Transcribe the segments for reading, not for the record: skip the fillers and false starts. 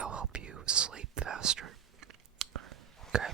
they'll help you sleep faster. Okay.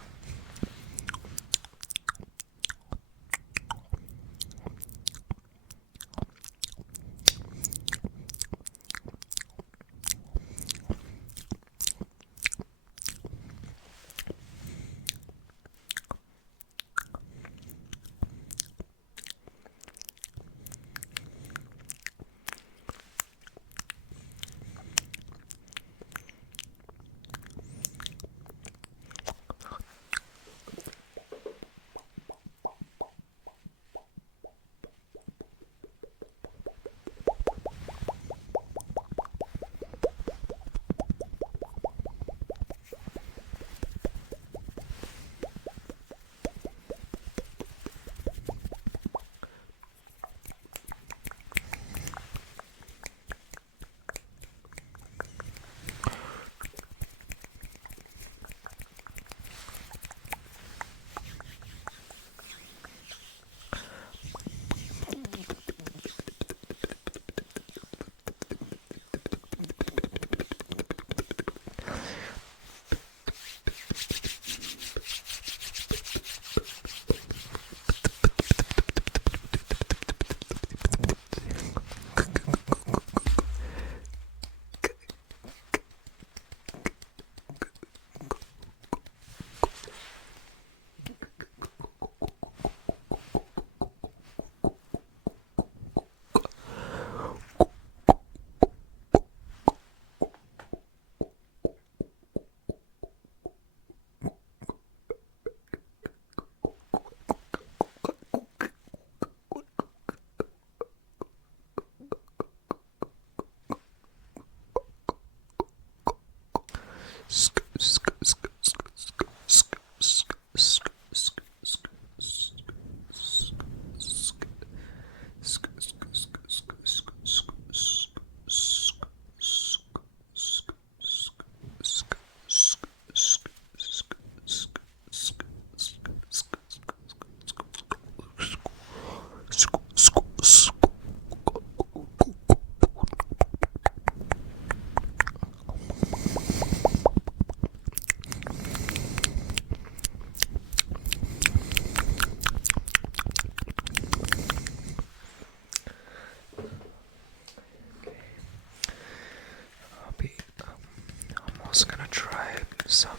Gonna try some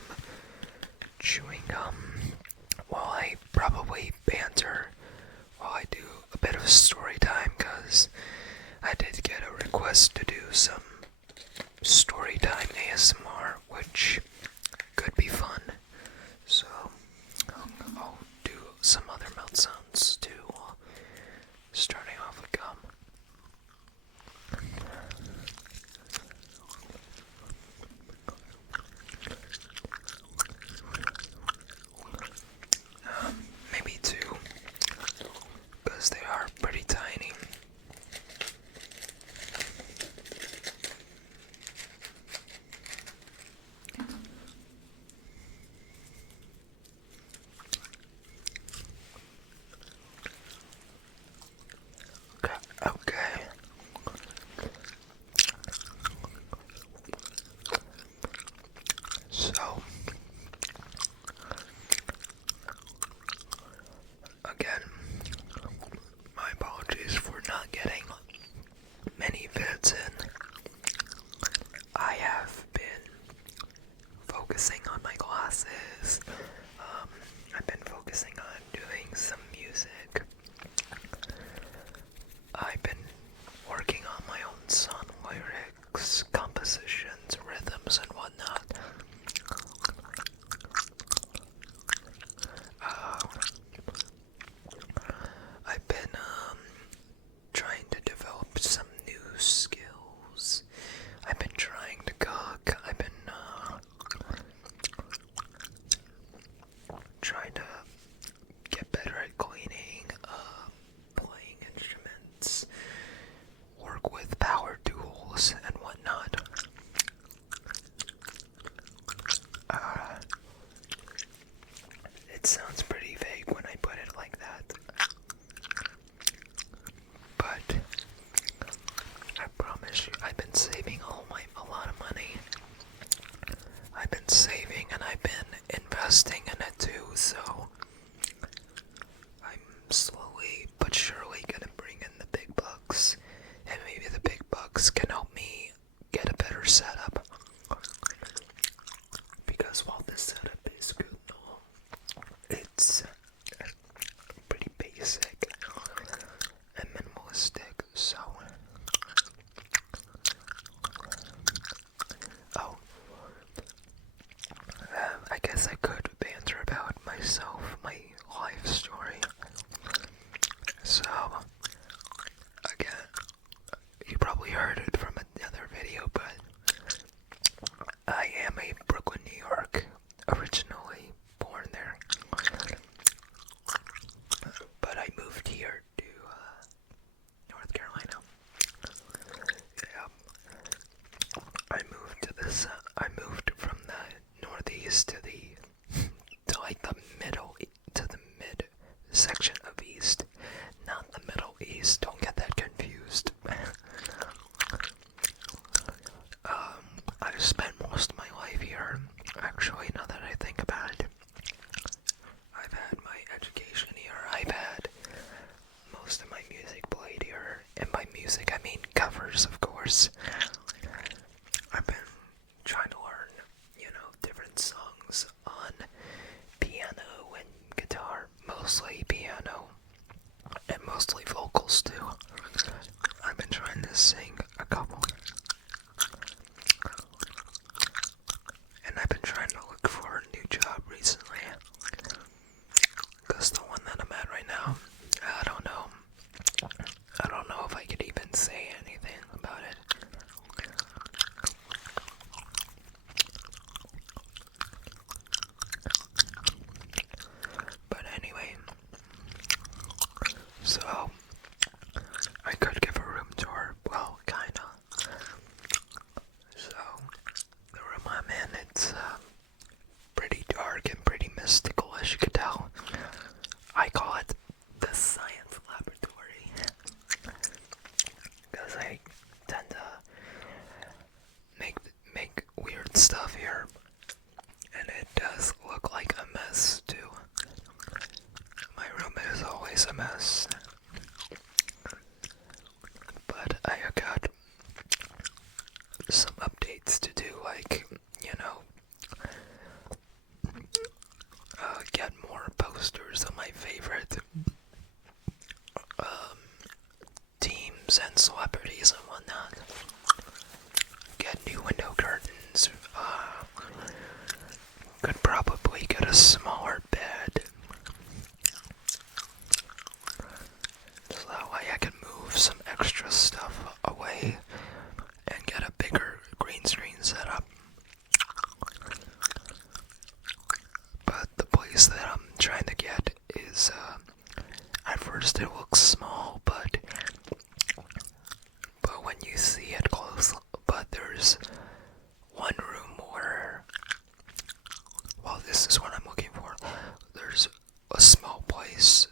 chewing gum while I probably banter while I do a bit of story time, because I did get a request to do some story time ASMR, which could be fun. So I'll do some other mouth sounds too, starting off with gum. Maybe two, because they are pretty tiny. Okay. So, again, my apologies for not getting many vids in. I have been focusing on my classes. I've been focusing on doing some music. I've been working on my own song lyrics, compositions, rhythms, and whatnot. I've been trying to develop some new skills. I've been trying to cook. I've been trying to get better at cleaning. I've been saving and I've been investing in it too, so I'm slowly but surely gonna bring in the big bucks, and maybe the big bucks can help me get a better setup. Because while this setup is good, it's pretty basic and minimalistic, so I guess I could banter about myself, my life story. So, again, you probably heard it from another video, but I am a Brooklyn, New York, originally born there. But I moved here to North Carolina. Yeah. I moved from the Northeast to like the mid section of East, not the Middle East. Don't get that confused. I've spent most of my life here. Actually, now that I think about it, I've had my education here. I've had most of my music played here, and by music I mean covers, of course. I've been trying to learn, different songs on piano and guitar, mostly piano, and mostly vocals too. I've been trying to sing a couple, and I've been trying to look for a new job recently, because the one that I'm at right now, I don't know if I could even say anything about it. But anyway, so I could give a room tour, well, kinda. So, the room I'm in, it's pretty dark and pretty mystical, as you could tell. I call it the science laboratory, because I tend to make weird stuff here, and it does look like a mess too. My room is always a mess, but I got some updates to do, like, get more posters of my favorite teams and celebrities and whatnot. Get new window curtains. Could probably get a smaller bed, so that way I can move some extra stuff away and get a bigger green screen setup. But the place that I'm trying to get is, at first it looks small, but when you see it close, but there's one room where, well, this is what I'm looking for. There's a small place,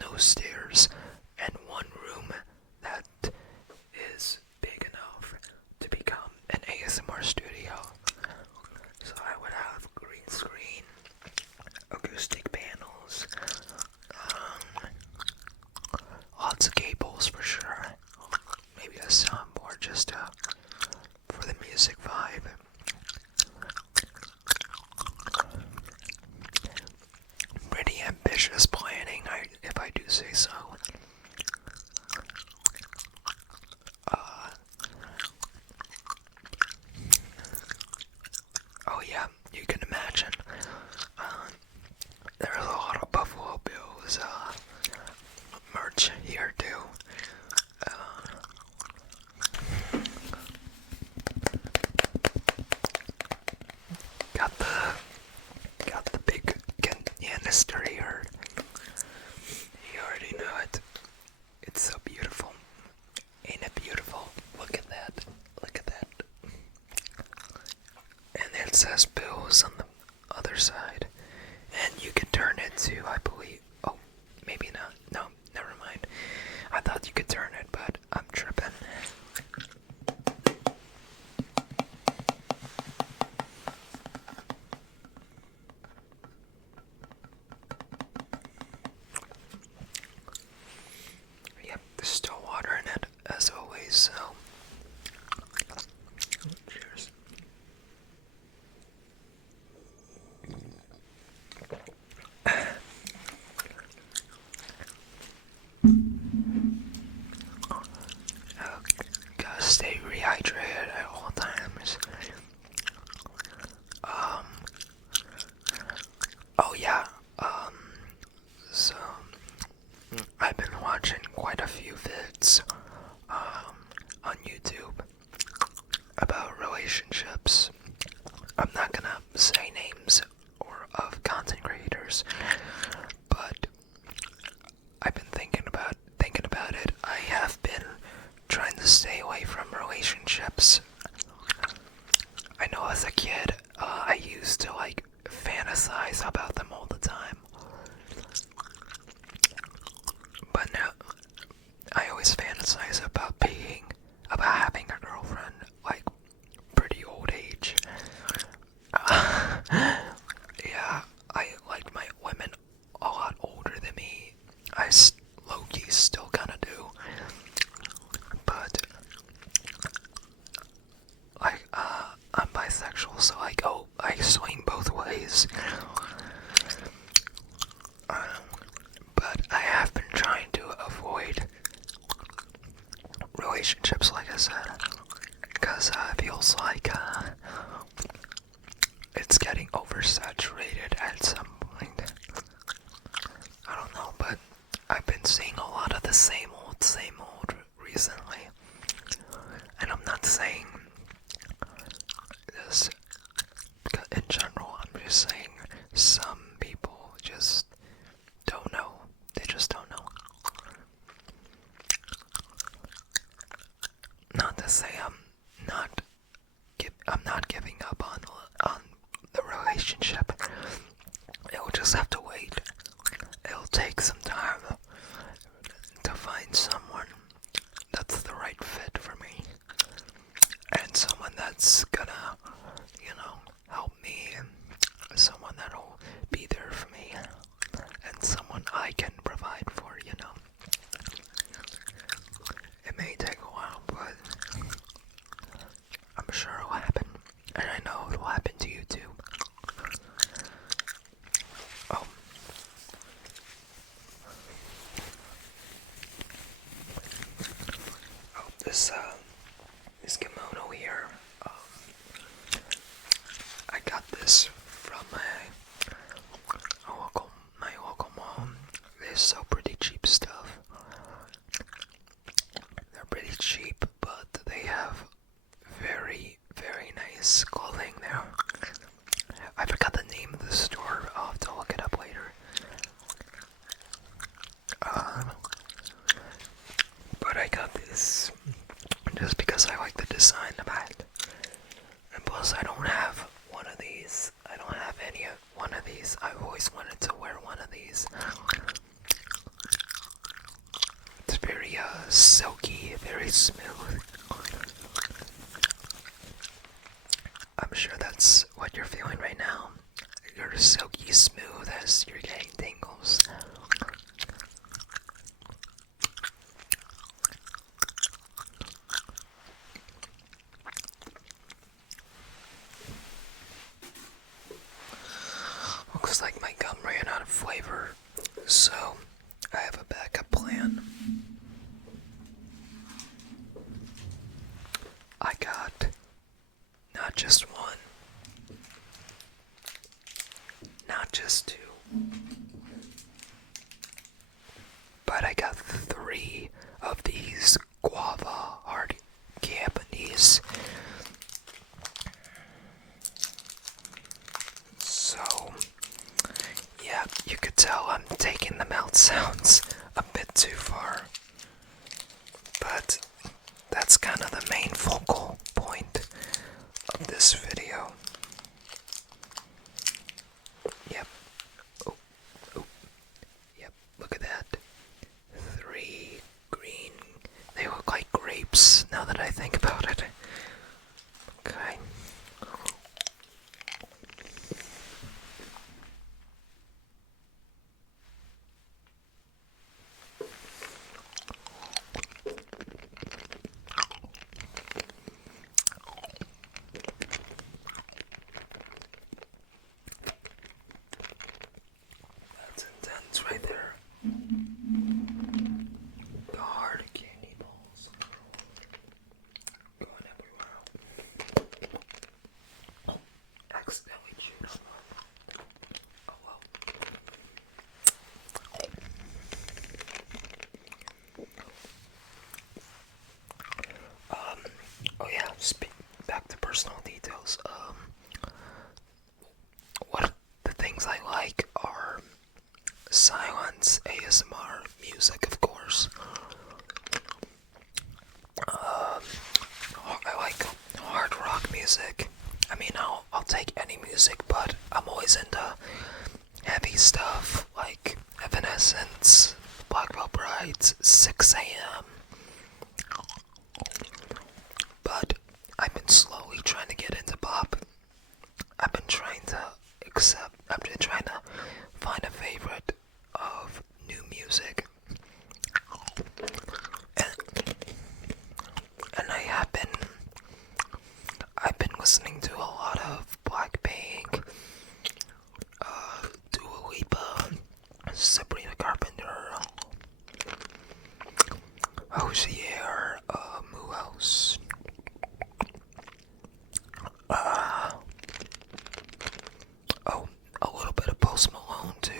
no stairs, and one room that is big enough to become an ASMR studio. So I would have green screen, acoustic panels, lots of cables for sure, maybe a soundboard just for the music vibe. Pretty ambitious planning, if I do say so. Oh yeah, you can imagine. There's a lot of Buffalo Bills merch here too. Got the big canister here. You already know it. It's so beautiful. Ain't it beautiful? Look at that. Look at that. And it says Bills on the other side. And you can turn it to, I believe, oh, maybe not. No, never mind. I thought you could turn it, but I'm tripping. I'm not gonna say names or of content creators, but I've been thinking about it. I have been trying to stay away from relationships. I know as a kid, I used to like fantasize about them all the time, but now I always fantasize about having a girlfriend, like pretty old age. Yeah, I like my women a lot older than me. Low-key still kinda do, but like I'm bisexual, so I swing both ways. But I have been trying to avoid relationships, like I said, because it feels like it's getting oversaturated at some point. I don't know, but I've been seeing a lot of the same old recently. And I'm not saying this in general, I'm just saying some people just don't know. They just don't know. Not to say I'm not giving up on the relationship. It'll just have to wait. It'll take some time to find someone that's the right fit for me, and someone that's gonna, help me, and someone that'll be there for me, and someone I can provide for. It may take a while, but I'm sure it'll happen, and I know it'll happen to you too. Oh. This kimono here, I got this from my local mall. They sell pretty cheap stuff. They're pretty cheap, but they have very, very nice clothing there. I forgot the name of the store. I'll have to look it up later. But I got this just because I like the design of it. And plus, I don't have one of these. I don't have one of these. I've always wanted to wear one of these. It's very silky, very smooth. I'm sure that's what you're feeling right now. You're silky smooth as you're getting tingles. Looks like my gum ran out of flavor, so I have a backup plan. I got not just one, not just two, but I got 3 of these guava hard Japanese. So, yeah, you could tell I'm taking the mouth sounds a bit too far, but that's kind of the main focal point of this video. Yep. Oh, yep, look at that. 3 green. They look like grapes now that I think about it. Okay. That's intense right there. The hard candy balls going everywhere. Oh, accidentally chewed on one. Oh well. Oh yeah, back to personal details. sense ASMR music, of course. I like hard rock music. I mean, I'll take any music, but I'm always into heavy stuff like Evanescence, Black Veil Brides, 6 a.m. But I've been slowly trying to get into pop. I've been trying to find a favorite of new music. And I've been listening to a lot of Blackpink, Dua Lipa, Sabrina Carpenter, Hosier, who else? A little bit of Post Malone too.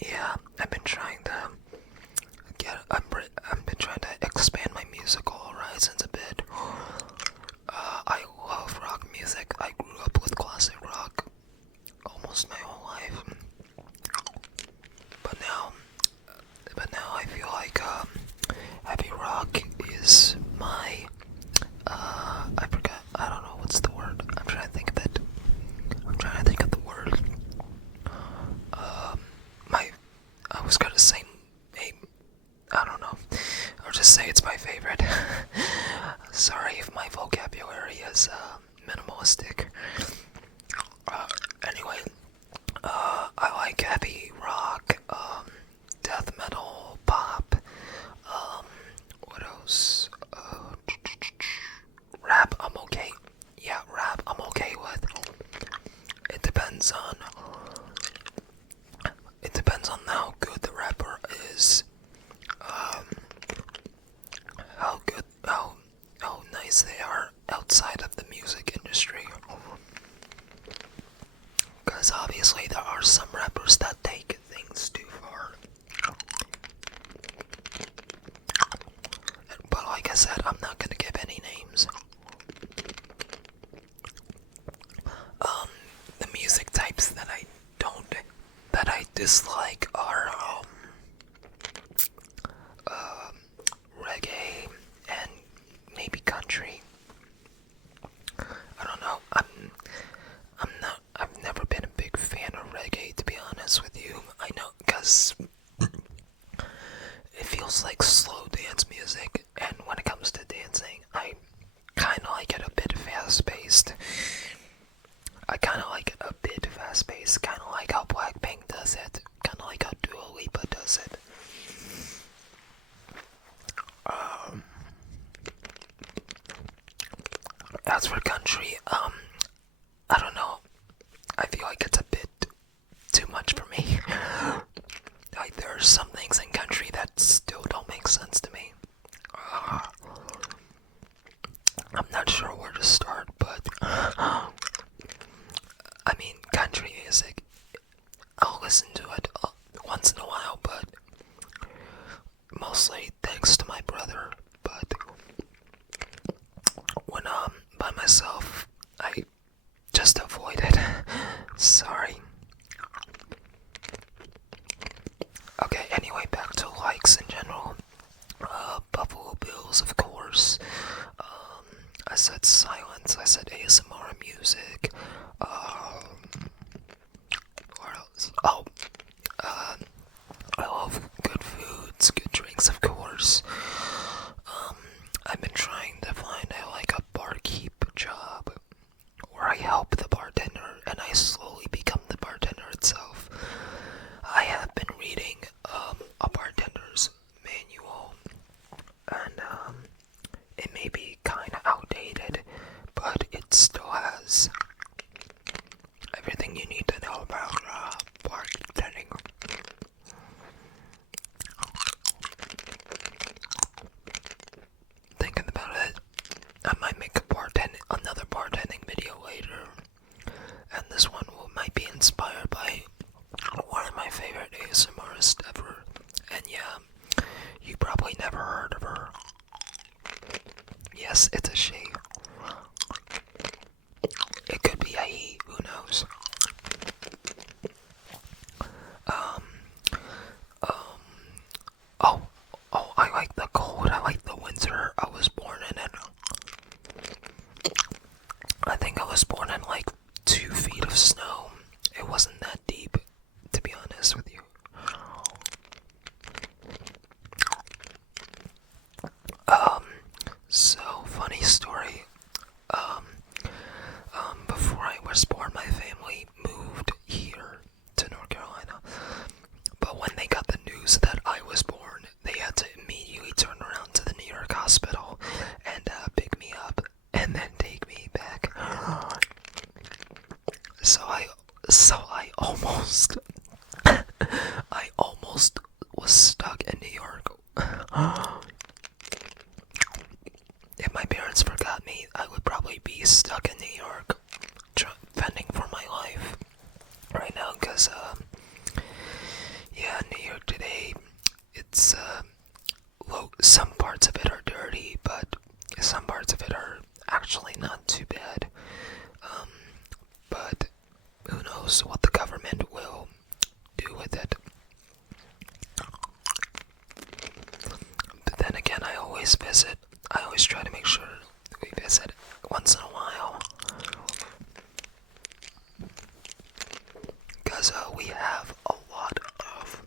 Yeah, I've been trying to I've been trying to expand my musical horizons a bit. I love rock music. I grew up with classic rock almost my whole life. But now I feel like heavy rock is my I don't know what's the word. I'm trying to think of it. The word. I was gonna say I don't know. I'll just say it's my favorite. Sorry if my vocabulary is minimalistic. Anyway, I like heavy rock, death metal, pop, what else? Rap, I'm okay. Yeah, rap, I'm okay with. It depends on how good the rapper is. How nice they are outside of the music industry. Because obviously there are some rappers that take things too far. But like I said, I'm not gonna give any names. The music types that I dislike are reggae and maybe country. I don't know. I've never been a big fan of reggae, to be honest with you. I know, because it feels like slow dance music, and when it comes to dancing, I kind of like it a bit fast-paced. Kind of like how Blackpink does it, kind of like how Dua Lipa does it. As for country, I don't know. I feel like it's a bit too much for me. Like, there are some things in country that still don't make sense to me. I'm not sure where to start, but I mean, country music, I'll listen to it once in a while, but mostly thanks to my brother. But when I'm by myself, I just avoid it. Sorry. Okay, anyway, back to likes in general. Buffalo Bills, of course. I said silence. I said ASMR music. What else? Oh, I love good foods, good drinks, of course. I've been trying to find a barkeep job where I help the bartender and I slowly become the bartender itself. I have been reading a bartender's manual, and it may be kind of outdated, but it still has everything you need to know about bartending. Thinking about it, I might make another bartending video later, and this one might be inspired by one of my favorite ASMRists ever, and yeah, you probably never heard of her. Yes, it's a she. It could be a he, who knows. was born in like 2 feet of snow. It wasn't that deep, to be honest with you. So funny story. Before I was born, my family moved here to North Carolina. But when they got the news that I was born, they had to immediately turn around to the New York hospital and pick me up and then take me back. So I almost, I almost was stuck in New York. If my parents forgot me, I would probably be stuck in New York, fending for my life right now. Cause yeah, New York today, it's some parts of it are dirty, but some parts of it are actually not too bad. But who knows what the government will do with it. But then again, I always visit. I always try to make sure we visit once in a while. Because we have a lot of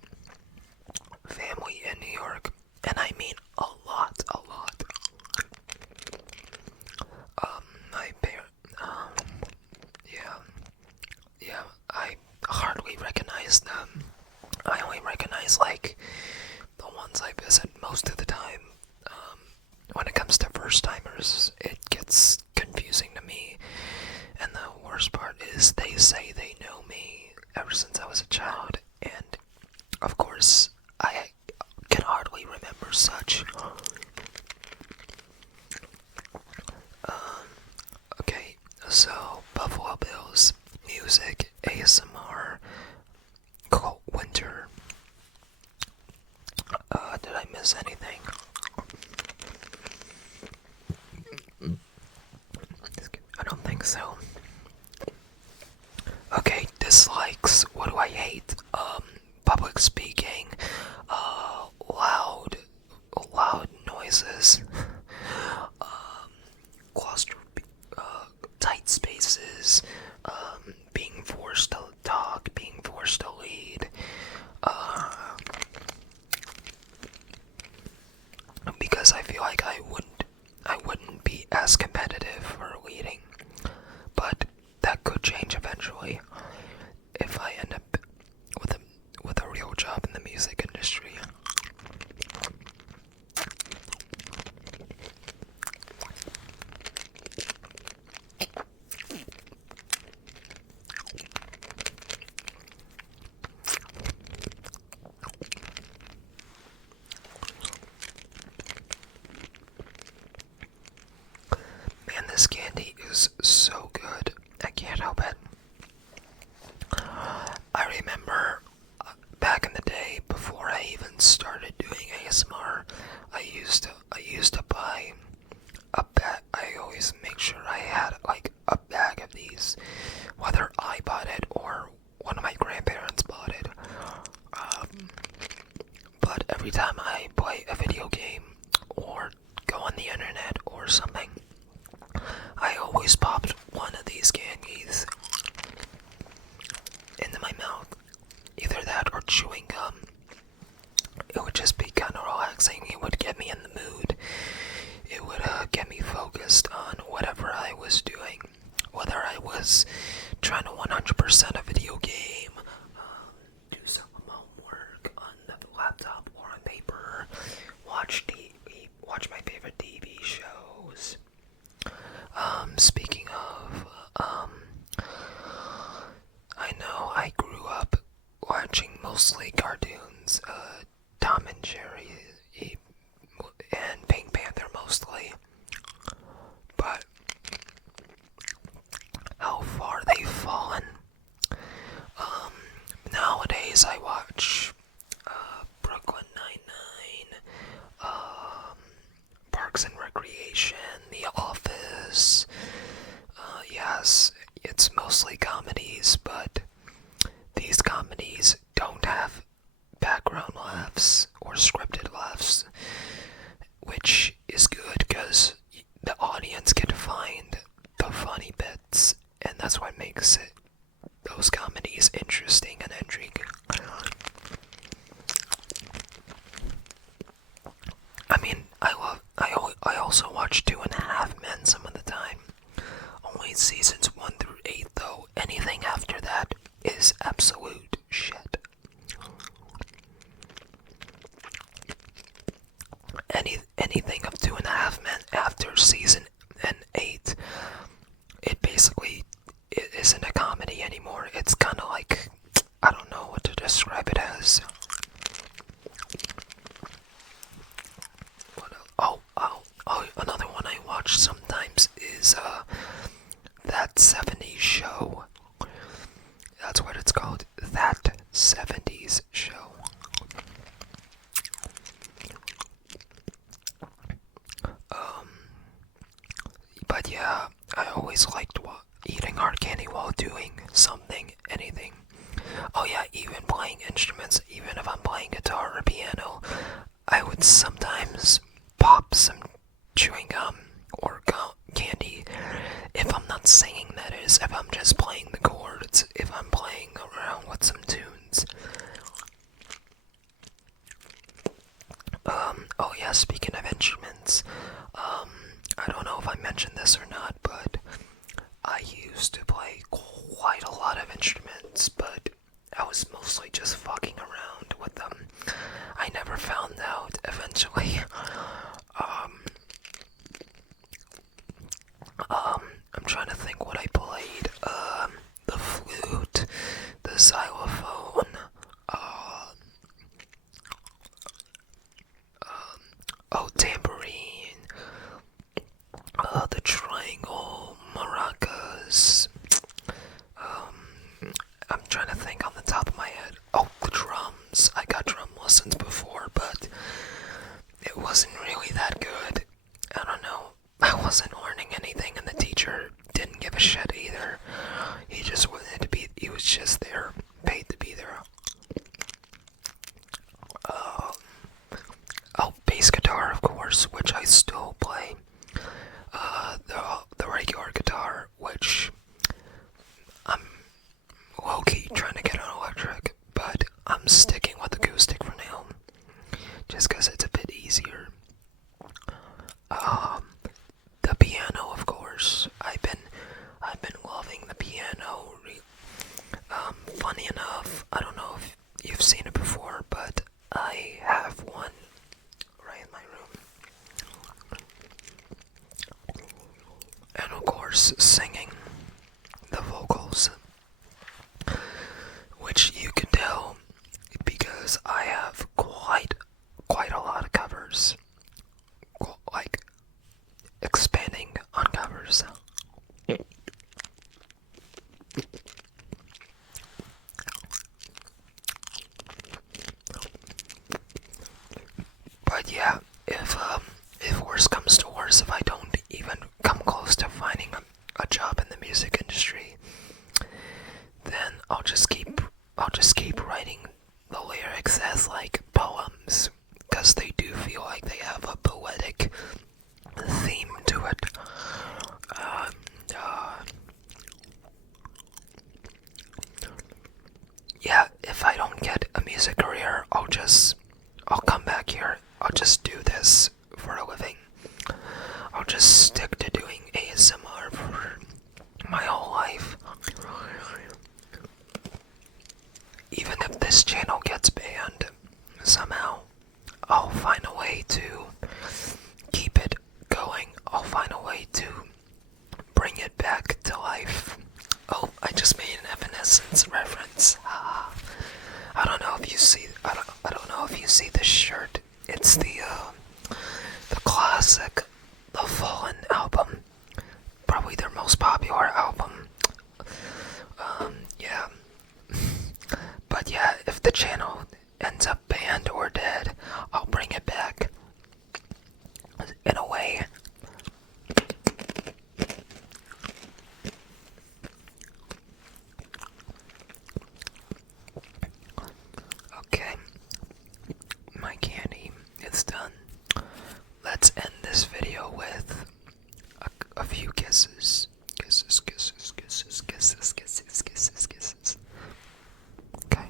family in New York. And I mean a lot. My parents, yeah, I hardly recognize them. I only recognize, like, the ones I visit most of the time. When it comes to first-timers, it gets confusing to me. And the worst part is they say they know me ever since I was a child. And, of course, I can hardly remember such. Okay, so Buffalo Bills, music, ASMR, cold winter. Did I miss anything? I don't think so. Okay, dislikes. What do I hate? Public speaking, loud noises, tight spaces, being forced to talk, being forced to lead, because I feel like I wouldn't be as competitive for leading, but that could change eventually if I end up with a real job in the music industry. Man, this candy is so good. I can't help it. I remember back in the day, before I even started doing ASMR, I used to buy a bag. I always make sure I had like a bag of these, whether I bought it or one of my grandparents bought it. But every time I play a video game or go on the internet or something, I always popped one of these candies into my mouth. Either that or chewing gum. It would just be kind of relaxing. It would get me in the mood. It would get me focused on whatever I was doing. Whether I was trying to 100% a video game, do some homework on the laptop or on paper, watch my favorite TV shows. Speaking of, I know I grew up watching mostly cartoons, Tom and Jerry, and Pink Panther mostly, but how far they've fallen. Nowadays I watch Brooklyn Nine-Nine, Parks and Recreation, The Office. Yes, it's mostly comedies, but these comedies don't have background laughs or scripted laughs, which is good because the audience can find the funny bits is absolute shit. Anything up 2.5 Men after season 8, it isn't a comedy anymore. It's kind of like, I don't know what to describe it as. Another one I watch sometimes is That 70s Show. That's what it's called. That 70s Show. But yeah, I always liked eating hard candy while doing anything. Oh yeah, even playing instruments, even if I'm playing guitar or piano, I would sometimes pop some chewing gum or candy if I'm not singing, that is, if I'm just playing the chords, if I'm playing around with some tunes. Oh yeah, speaking of instruments, I don't know if I mentioned this or not, but I used to play quite a lot of instruments, but I was mostly just fucking around with them. I never found out eventually. I'm trying to think what I played. The flute, the xylophone, tambourine, the triangle, maracas. I'm trying to think on the top of my head. Oh, the drums. I got drum lessons before, but it wasn't really that good. I don't know. I wasn't learning anything, and the teacher didn't give a shit either. He was just there, paid to be there. Bass guitar, of course, which I still play. The regular guitar, which I'm low-key trying to get an electric, but I'm sticking with acoustic for now, just because it's a bit easier. The piano, of course. I've been loving the piano. Funny enough, I don't know if you've seen it before, but I have one right in my room. And of course, singing the vocals, which you can tell because I have quite a lot of covers, like expanding on covers. But yeah, if worse comes to worse, if I don't even come close to finding a job in the music industry, then I'll just keep writing the lyrics as like poems, because they do feel like they have a poetic theme to it. Yeah, if I don't get a music career, I'll come back here. I'll just do this for a living. I'll just stick to doing ASMR for my whole life. Even if this channel gets banned, somehow, I'll find a way to keep it going. I'll find a way to bring it back to life. Oh, I just made an Evanescence reference. I don't know if you see. I don't know if you see this shirt. It's the classic, The Fallen album. Probably their most popular album. Yeah. But yeah, if the channel ends up banned or dead, I'll bring it back. In a way. Okay. My candy is done. Let's end this video with a few kisses. Kisses, kisses, kisses, kisses, kisses, kisses, kisses. Okay.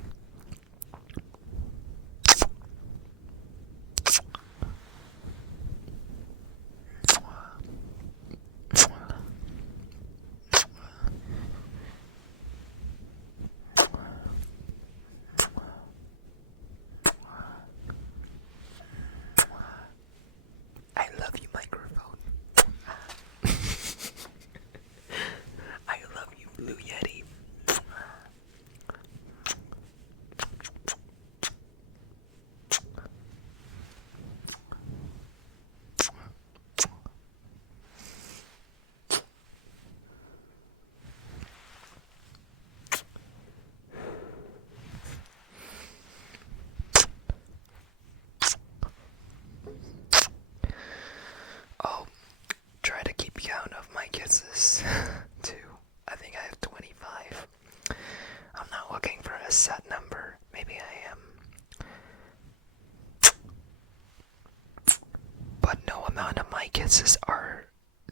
kisses to, I think I have 25. I'm not looking for a set number. Maybe I am. But no amount of my kisses are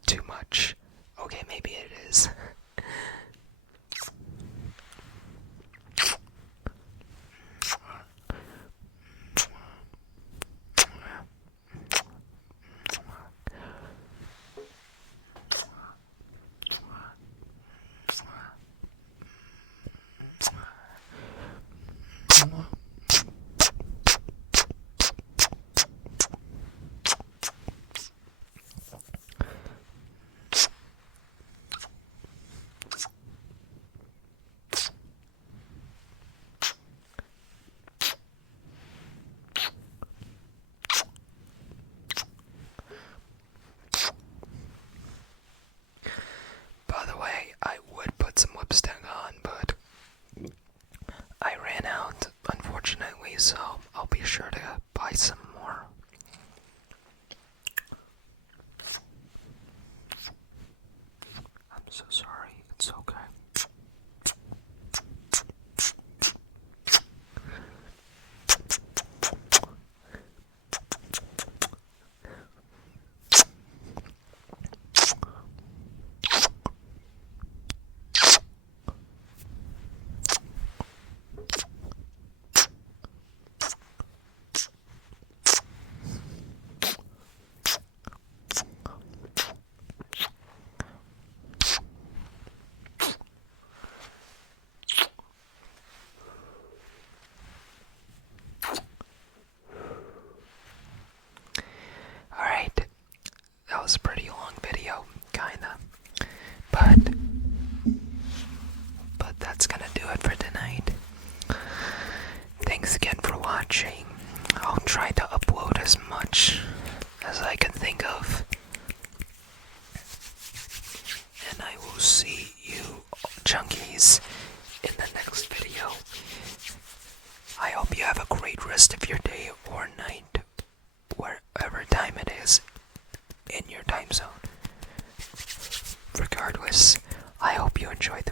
too much. Okay, maybe it is. By the way, I would put some lipstick on, but I ran out, unfortunately, so I'll be sure to buy some more. I'm so sorry, it's okay. Alright, that was a pretty long video, kinda. But that's gonna do it for tonight. Thanks again for watching. I'll try to upload as much as I can think of. And I will see you junkies in the next video. I hope you have a great rest of your day or night, wherever time it is in your time zone. Regardless, I hope you enjoyed